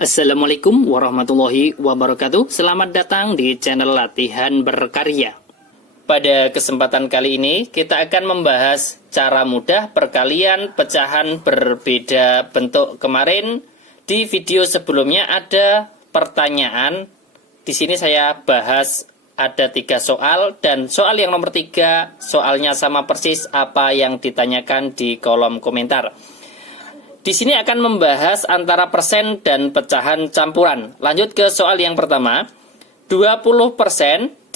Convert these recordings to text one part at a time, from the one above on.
Assalamualaikum warahmatullahi wabarakatuh. Selamat datang di channel Latihan Berkarya. Pada kesempatan kali ini kita akan membahas cara mudah perkalian pecahan berbeda bentuk. Kemarin di video sebelumnya ada pertanyaan. Di sini saya bahas ada 3 soal, dan soal yang nomor 3 soalnya sama persis apa yang ditanyakan di kolom komentar. Di sini akan membahas antara persen dan pecahan campuran. Lanjut ke soal yang pertama. 20%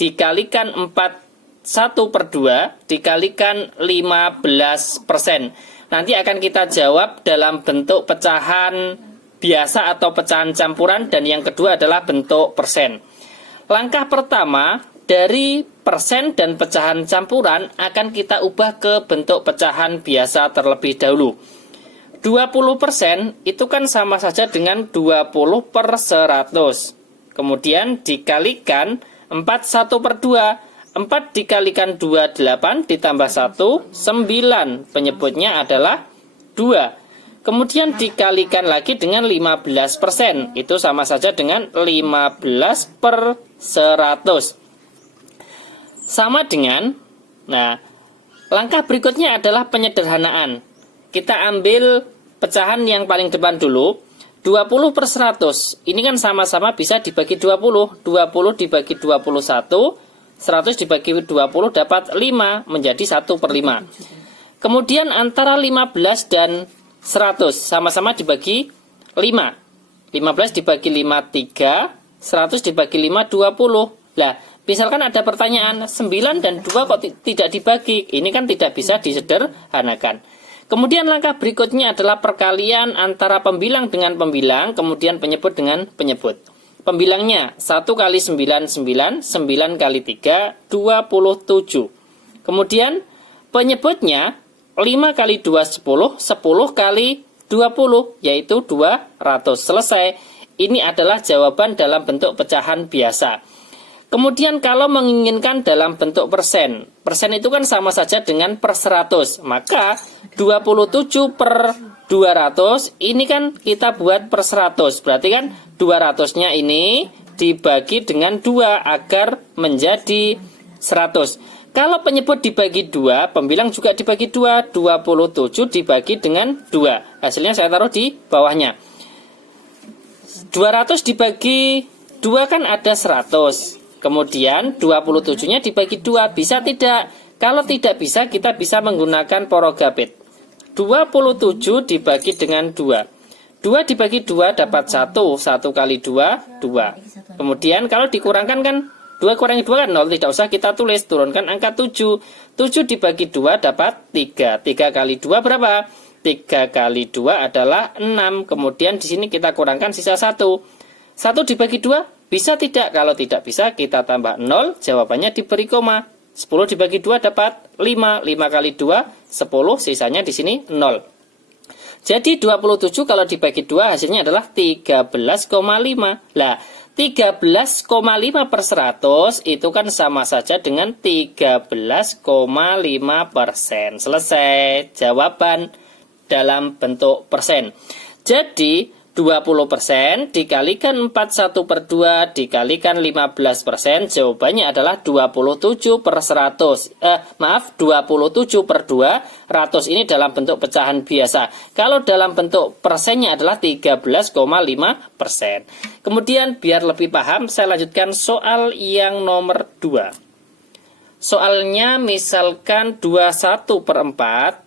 dikalikan 1/2 dikalikan 15%. Nanti akan kita jawab dalam bentuk pecahan biasa atau pecahan campuran, dan yang kedua adalah bentuk persen. Langkah pertama dari persen dan pecahan campuran akan kita ubah ke bentuk pecahan biasa terlebih dahulu. 20% itu kan sama saja dengan 20/100. Kemudian dikalikan 4/1/2. 4 dikalikan 2, 8, ditambah 1, 9. Penyebutnya adalah 2. Kemudian dikalikan lagi dengan 15%. Itu sama saja dengan 15/100. Sama dengan, langkah berikutnya adalah penyederhanaan. Kita ambil pecahan yang paling depan dulu. 20/100 ini kan sama-sama bisa dibagi 20. 20 dibagi 21, 100 dibagi 20 dapat 5, menjadi 1/5. Kemudian antara 15 dan 100 sama-sama dibagi 5. 15 dibagi 5, 3, 100 dibagi 5, 20. Lah, misalkan ada pertanyaan 9 dan 2 kok tidak dibagi. Ini kan tidak bisa disederhanakan. Kemudian langkah berikutnya adalah perkalian antara pembilang dengan pembilang, kemudian penyebut dengan penyebut. Pembilangnya 1 kali 9, 9, 9 kali 3, 27. Kemudian penyebutnya 5 kali 2, 10, 10 kali 20, yaitu 200. Selesai. Ini adalah jawaban dalam bentuk pecahan biasa. Kemudian kalau menginginkan dalam bentuk persen, persen itu kan sama saja dengan per 100. Maka 27/200 ini kan kita buat per 100. Berarti kan 200-nya ini dibagi dengan 2 agar menjadi 100. Kalau penyebut dibagi 2, pembilang juga dibagi 2. 27 dibagi dengan 2. Hasilnya saya taruh di bawahnya. 200 dibagi 2 kan ada 100. Kemudian 27-nya dibagi 2. Bisa tidak? Kalau tidak bisa, kita bisa menggunakan porogapit. 27 dibagi dengan 2. 2 dibagi 2 dapat 1. 1 kali 2, 2. Kemudian kalau dikurangkan kan 2 kurangi 2 kan 0. Tidak usah kita tulis. Turunkan angka 7. 7 dibagi 2 dapat 3. 3 kali 2 berapa? 3 kali 2 adalah 6. Kemudian di sini kita kurangkan sisa 1. 1 dibagi 2 bisa tidak? Kalau tidak bisa, kita tambah 0. Jawabannya diberi koma. 10 dibagi 2 dapat 5. 5 kali 2, 10. Sisanya di sini 0. Jadi 27 kalau dibagi 2 hasilnya adalah 13,5. Lah, 13,5/100 itu kan sama saja dengan 13,5%. Selesai. Jawaban dalam bentuk persen. Jadi 20% dikalikan 41/2 dikalikan 15%, jawabannya adalah 27/100. 27/200 ini dalam bentuk pecahan biasa. Kalau dalam bentuk persennya adalah 13,5%. Kemudian biar lebih paham, saya lanjutkan soal yang nomor 2. Soalnya misalkan 21/4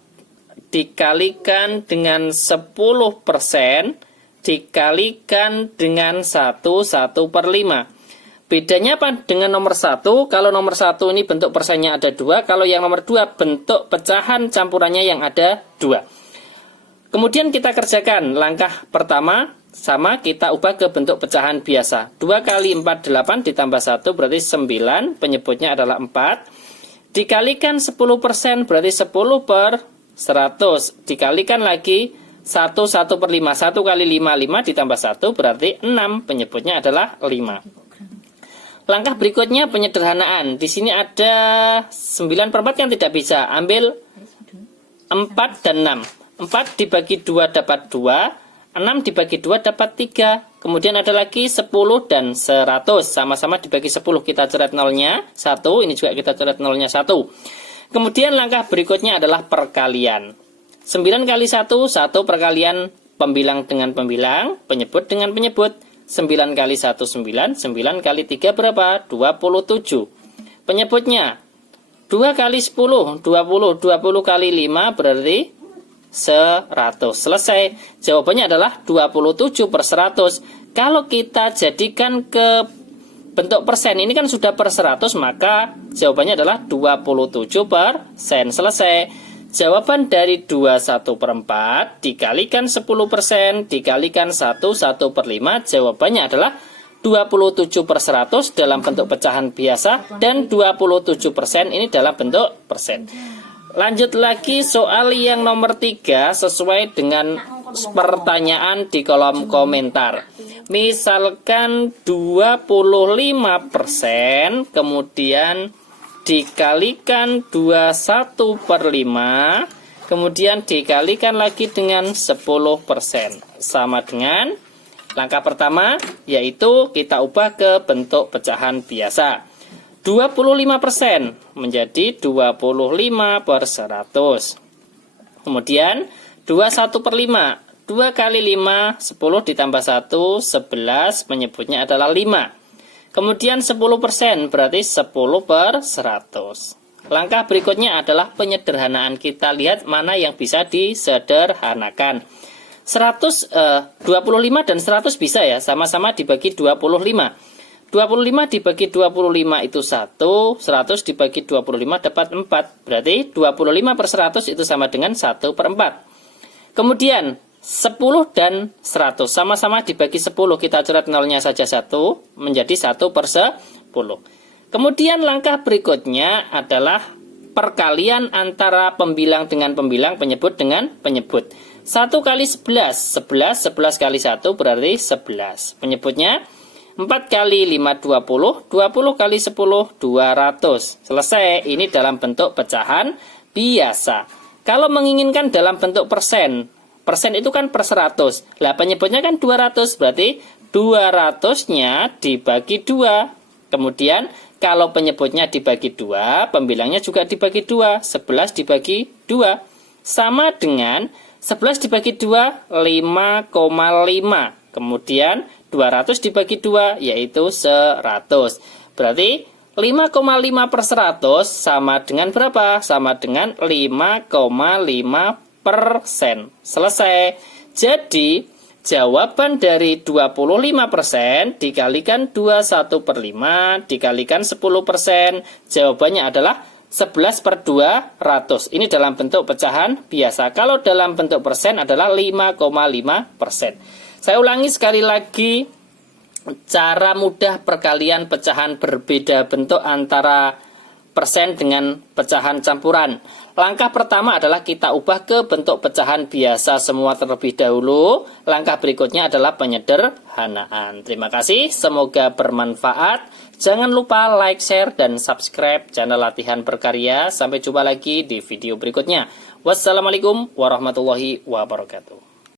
dikalikan dengan 10% dikalikan dengan 1/5. Bedanya apa dengan nomor 1? Kalau nomor 1 ini bentuk persennya ada 2, kalau yang nomor 2 bentuk pecahan campurannya yang ada 2. Kemudian kita kerjakan langkah pertama, sama kita ubah ke bentuk pecahan biasa. 2 kali 4, 8 ditambah 1 berarti 9, penyebutnya adalah 4. Dikalikan 10% berarti 10/100. Dikalikan lagi 1/5. 1 kali 5, 5 ditambah 1 berarti 6. Penyebutnya adalah 5. Langkah berikutnya penyederhanaan. Di sini ada 9/4 yang tidak bisa. Ambil 4 dan 6. 4 dibagi 2 dapat 2. 6 dibagi 2 dapat 3. Kemudian ada lagi 10 dan 100. Sama-sama dibagi 10. Kita coret nolnya 1. Ini juga kita coret nolnya 1. Kemudian langkah berikutnya adalah perkalian. 9 kali 1, 1 perkalian pembilang dengan pembilang, penyebut dengan penyebut. 9 kali 1, 9. 9 kali 3 berapa? 27. Penyebutnya 2 kali 10, 20. 20 kali 5 berarti 100. Selesai. Jawabannya adalah 27 per 100. Kalau kita jadikan ke bentuk persen, ini kan sudah per 100, maka jawabannya adalah 27%. Selesai. Jawaban dari 21 per 4 dikalikan 10% dikalikan 1 per 5, jawabannya adalah 27 per 100 dalam bentuk pecahan biasa dan 27% ini dalam bentuk persen. Lanjut lagi soal yang nomor 3 sesuai dengan pertanyaan di kolom komentar. Misalkan 25% kemudian dikalikan 21 per 5 kemudian dikalikan lagi dengan 10%. Sama dengan langkah pertama, yaitu kita ubah ke bentuk pecahan biasa. 25% menjadi 25 per 100. Kemudian 21 per 5. 2 kali 5, 10 ditambah 1, 11. Penyebutnya adalah 5. Kemudian 10% berarti 10 per 100. Langkah berikutnya adalah penyederhanaan. Kita lihat mana yang bisa disederhanakan. 25 dan 100 bisa ya, sama-sama dibagi 25. 25 dibagi 25 itu 1, 100 dibagi 25 dapat 4. Berarti 25 per 100 itu sama dengan 1 per 4. Kemudian 10 dan 100 sama-sama dibagi 10. Kita coret nolnya saja 1 menjadi 1 per 10. Kemudian langkah berikutnya adalah perkalian antara pembilang dengan pembilang, penyebut dengan penyebut. 1 kali 11, 11 kali 1 berarti 11. Penyebutnya 4 kali 5, 20, 20 kali 10, 200. Selesai, ini dalam bentuk pecahan biasa. Kalau menginginkan dalam bentuk persen, persen itu kan per 100. Lah penyebutnya kan 200, berarti 200-nya dibagi 2. Kemudian kalau penyebutnya dibagi 2, pembilangnya juga dibagi 2. 11 dibagi 2. Sama dengan 11 dibagi 2, 5,5. Kemudian 200 dibagi 2, yaitu 100. Berarti 5,5 per 100 sama dengan berapa? Sama dengan 5,5%. Selesai. Jadi, jawaban dari 25% dikalikan 21 per 5 dikalikan 10%, jawabannya adalah 11 per 200. Ini dalam bentuk pecahan biasa. Kalau dalam bentuk persen adalah 5,5%. Saya ulangi sekali lagi cara mudah perkalian pecahan berbeda bentuk antara persen dengan pecahan campuran. Langkah pertama adalah kita ubah ke bentuk pecahan biasa semua terlebih dahulu. Langkah berikutnya adalah penyederhanaan. Terima kasih, semoga bermanfaat. Jangan lupa like, share, dan subscribe channel Latihan Berkarya. Sampai jumpa lagi di video berikutnya. Wassalamualaikum warahmatullahi wabarakatuh.